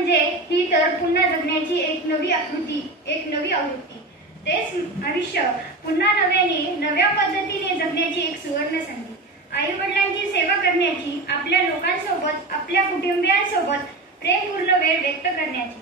म्हणजे ही तर पुन्हा जगण्याची एक नवी आकृती, एक नवी आवृत्ती. तेच आयुष्य पुन्हा नव्याने, नव्या पद्धतीने जगण्याची एक सुवर्ण संधी. आई वडिलांची सेवा करण्याची, आपल्या लोकांसोबत, आपल्या कुटुंबियांसोबत प्रेमपूर्ण वेळ व्यक्त करण्याची,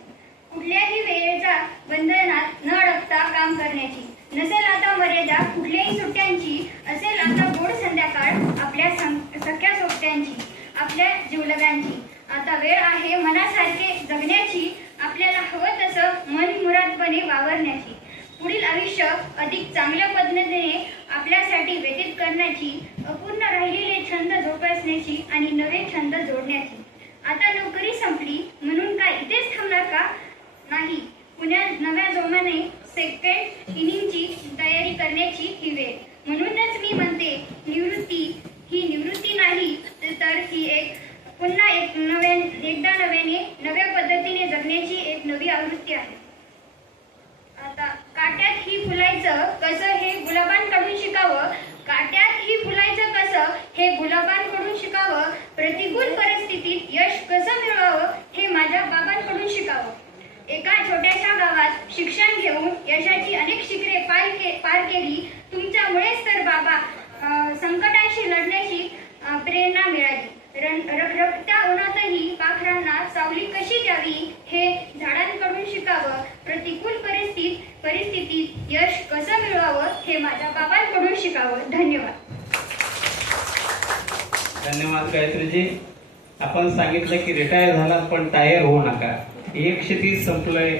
कुठल्याही वेळेच्या बंधनात न अडकता काम करण्याची. नसेल आता मर्यादा कुठल्याही सुट्ट्यांची, असेल आता गोड संध्याकाळ आपल्या सख्या सोबत्यांची, आपल्या जीवलगांची. आता वेळ आहे मनासारखे जगण्याची, आपल्याला हवं तसं मनमुरादपणे वावरण्याची. पुढील आयुष्य अधिक चांगल्या पद्धतीने आपल्यासाठी व्यतीत करण्याची, अपूर्ण राहिलेले छंद जोपासण्याची आणि नवे छंद जोडण्याची. आता नोकरी संपली म्हणून काय इथेच थांबणार का? नाही, पुण्यात नव्या जोमाने सेकंड इनिंगची तयारी करण्याची ही वेळ. म्हणूनच मी म्हणते, निवृत्ती ही निवृत्ती नाही, तर ही एक पुन्हा एकदा नव्याने, नव्या पद्धतीने जगण्याची एक नवी आवृत्ती आहे. आता काट्यात ही फुलायचं कसं हे गुलाबांकडून शिकावं, काट्यात ही फुलायचं कसं हे गुलाबांकडून शिकावं, प्रतिकूल परिस्थितीत यश कसं मिळवावं हे माझ्या बाबांकडून शिकावं. एका छोट्याशा गावात शिक्षण घेऊन यशाची अनेक शिखरे पार केली. तुमच्यामुळेच तर बाबा संकटाशी लढण्याची प्रेरणा मिळाली. रखरखत्या उन्हातही पाखरांना सावली कशी द्यावी हे झाडांकडून शिकावं. प्रतिकूल परिस्थितीत यश कसं मिळवावं हे माझ्या बाबांकडून शिकावं. धन्यवाद. धन्यवाद गायत्रीजी. आपण सांगितलं की रिटायर झालात पण टायर होऊ नका. 130 संपलंय.